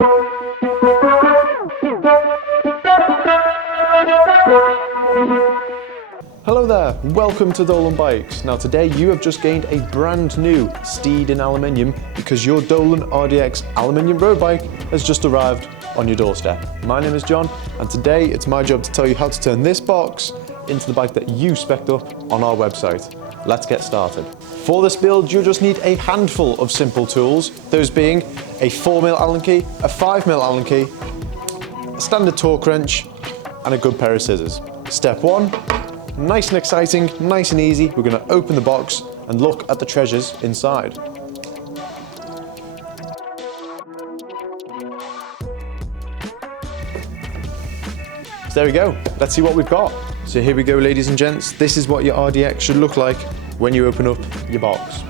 Hello there, welcome to Dolan Bikes. Now today you have just gained a brand new steed in aluminium because your Dolan RDX Aluminium Road Bike has just arrived on your doorstep. My name is John and today it's my job to tell you how to turn this box into the bike that you spec'd up on our website. Let's get started. For this build you'll just need a handful of simple tools, those being a 4mm Allen key, a 5mm Allen key, a standard torque wrench and a good pair of scissors. Step 1. Nice and exciting, nice and easy. We're going to open the box and look at the treasures inside. So there we go. Let's see what we've got. So here we go, ladies and gents. This is what your RDX should look like when you open up your box.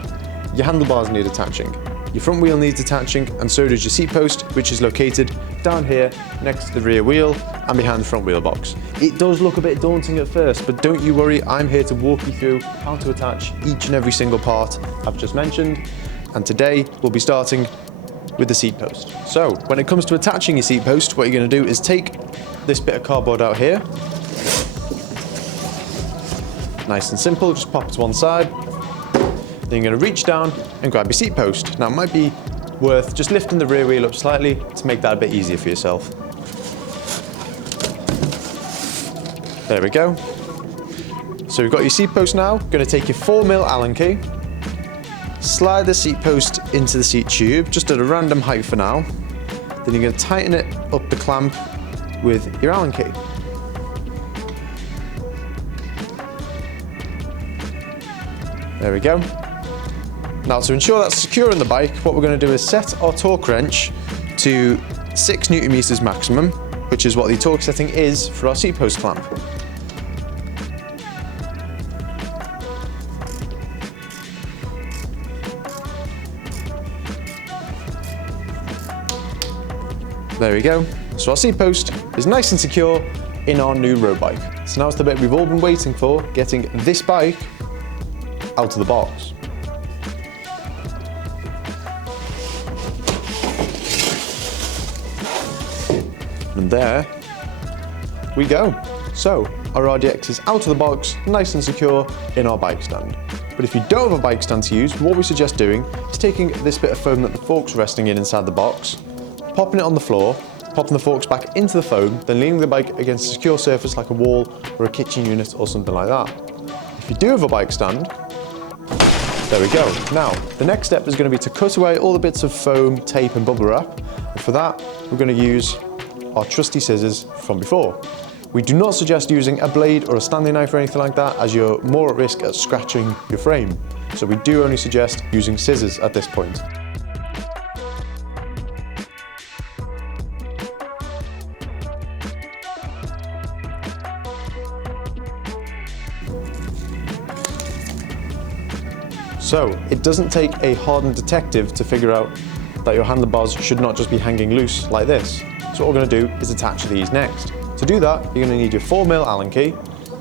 Your handlebars need attaching. Your front wheel needs attaching, and so does your seat post, which is located down here next to the rear wheel and behind the front wheel box. It does look a bit daunting at first, but don't you worry, I'm here to walk you through how to attach each and every single part I've just mentioned. And today we'll be starting with the seat post. So when it comes to attaching your seat post, what you're going to do is take this bit of cardboard out here. Nice and simple, just pop it to one side. Then you're going to reach down and grab your seat post. Now it might be worth just lifting the rear wheel up slightly to make that a bit easier for yourself. There we go. So we've got your seat post now. Going to take your 4mm Allen key, slide the seat post into the seat tube just at a random height for now. Then you're going to tighten it up the clamp with your Allen key. There we go. Now to ensure that's secure in the bike, what we're going to do is set our torque wrench to 6 Nm maximum, which is what the torque setting is for our seat post clamp. There we go. So our seat post is nice and secure in our new road bike. So now it's the bit we've all been waiting for, getting this bike out of the box. And there we go. So our RDX is out of the box, nice and secure in our bike stand. But if you don't have a bike stand to use, what we suggest doing is taking this bit of foam that the fork's resting in inside the box, popping it on the floor, popping the forks back into the foam, then leaning the bike against a secure surface like a wall or a kitchen unit or something like that. If you do have a bike stand, there we go. Now, the next step is going to be to cut away all the bits of foam, tape and bubble wrap. And for that, we're going to use our trusty scissors from before. We do not suggest using a blade or a Stanley knife or anything like that, as you're more at risk at scratching your frame. So we do only suggest using scissors at this point. So it doesn't take a hardened detective to figure out that your handlebars should not just be hanging loose like this. So what we're going to do is attach these next. To do that, you're going to need your 4mm Allen key,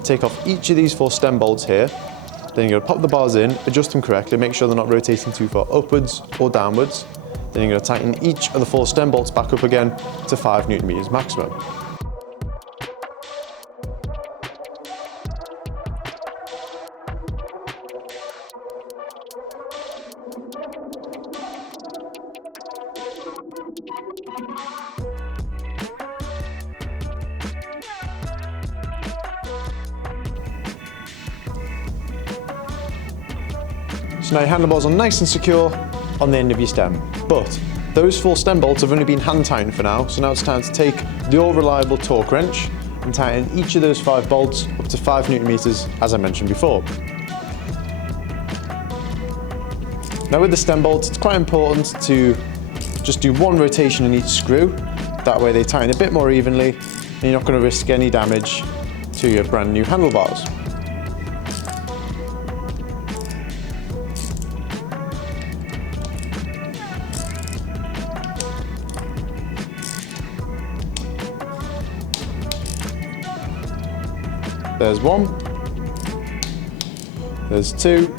take off each of these 4 stem bolts here, then you're going to pop the bars in, adjust them correctly, make sure they're not rotating too far upwards or downwards. Then you're going to tighten each of the 4 stem bolts back up again to 5 Nm maximum. So now your handlebars are nice and secure on the end of your stem, but those 4 stem bolts have only been hand tightened for now, so now it's time to take the all-reliable torque wrench and tighten each of those 5 bolts up to 5 Nm as I mentioned before. Now with the stem bolts, it's quite important to just do 1 rotation in each screw, that way they tighten a bit more evenly and you're not going to risk any damage to your brand new handlebars. There's 1, there's 2,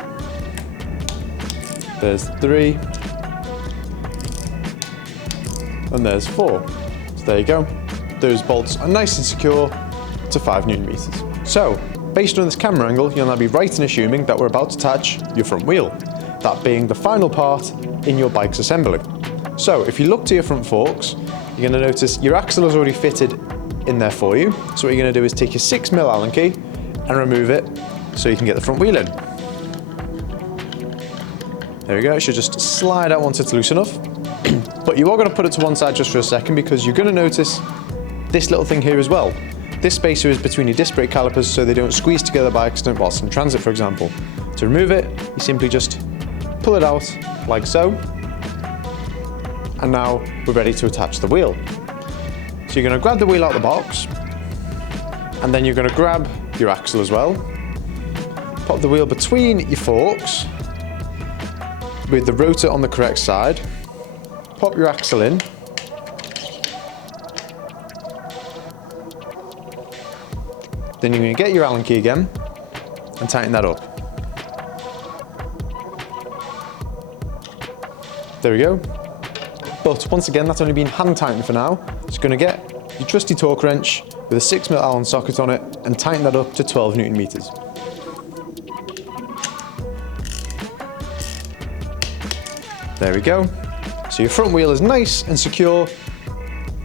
there's 3, and there's 4. So there you go. Those bolts are nice and secure to 5 Newton meters. So, based on this camera angle, you'll now be right in assuming that we're about to attach your front wheel, that being the final part in your bike's assembly. So, if you look to your front forks, you're going to notice your axle is already fitted in there for you. So what you're going to do is take your 6mm Allen key and remove it so you can get the front wheel in. There we go, it should just slide out once it's loose enough. But you are going to put it to one side just for a second because you're going to notice this little thing here as well. This spacer is between your disc brake calipers so they don't squeeze together by accident whilst in transit, for example. To remove it, you simply just pull it out like so. And now we're ready to attach the wheel. So you're going to grab the wheel out of the box, and then you're going to grab your axle as well. Pop the wheel between your forks with the rotor on the correct side. Pop your axle in. Then you're going to get your Allen key again and tighten that up. There we go. But once again, that's only been hand tightened for now. So you're going to get your trusty torque wrench with a 6mm Allen socket on it and tighten that up to 12 Newton meters. There we go. So your front wheel is nice and secure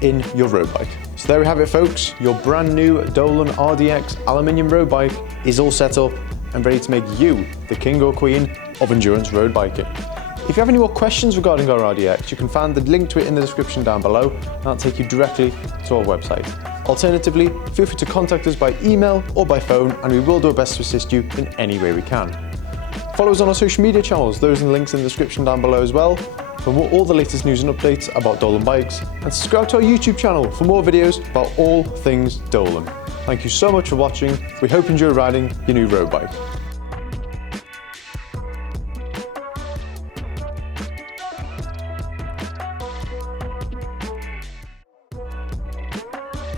in your road bike. So there we have it, folks. Your brand new Dolan RDX Aluminium Road Bike is all set up and ready to make you the king or queen of endurance road biking. If you have any more questions regarding our RDX, you can find the link to it in the description down below, and that'll take you directly to our website. Alternatively, feel free to contact us by email or by phone, and we will do our best to assist you in any way we can. Follow us on our social media channels, those in the links in the description down below as well, for all the latest news and updates about Dolan bikes, and subscribe to our YouTube channel for more videos about all things Dolan. Thank you so much for watching. We hope you enjoy riding your new road bike.